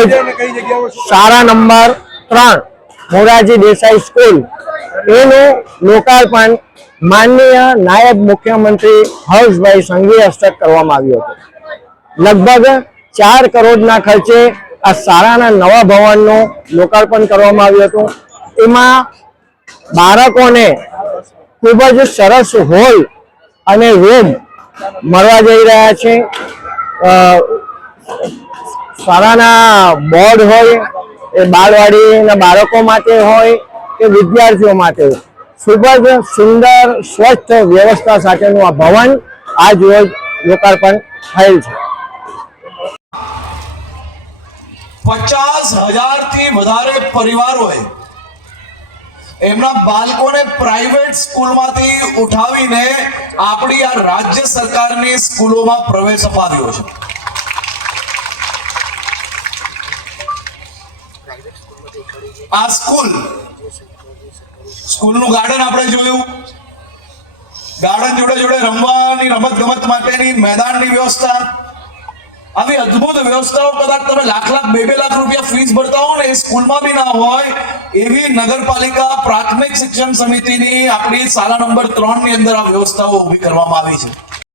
આજરોજ શાળા number 3 Morarji Desai school એનું લોકાર્પણ માનનીય નાયબ મુખ્યમંત્રી હર્ષભાઈ સંઘવી હસ્તક કરવામાં આવ્યું હતું. લગભગ 4 કરોડના ખર્ચે આ શાળાના નવા ભવનનું લોકાર્પણ કરવામાં આવ્યું હતું. એમાં બાળકોને ખૂબ જ સરસ હોલ અને રૂમ મળવા જઈ રહ્યા છે. શાળાના બોર્ડ હોય એ બાળવાડીના બાળકો માટે હોય કે વિદ્યાર્થીઓ માટે ખૂબ જ સુંદર સ્વચ્છ વ્યવસ્થા સાથેનું આ ભવન આજ રોજ લોકાર્પણ થયેલ છે. 50,000 થી વધારે પરિવારોએ એમના બાળકોને પ્રાઇવેટ સ્કૂલમાંથી ઉઠાવીને આપણી આ રાજ્ય સરકારની સ્કૂલોમાં પ્રવેશ અપાવ્યો છે. આ સ્કૂલનું ગાર્ડન આપણે જોયું. ગાર્ડન જોડે જોડે રમવાની રમત ગમત માટેની મેદાનની વ્યવસ્થા, આવી અદ્ભુત વ્યવસ્થાઓ કદાચ તમે લાખ 2 લાખ રૂપિયા ફીસ ભરતા હો ને એ સ્કૂલમાં બી ના હોય એવી નગરપાલિકા પ્રાથમિક શિક્ષણ સમિતિની આપણી શાળા નંબર 3 ની અંદર આ વ્યવસ્થાઓ ઊભી કરવામાં આવી છે.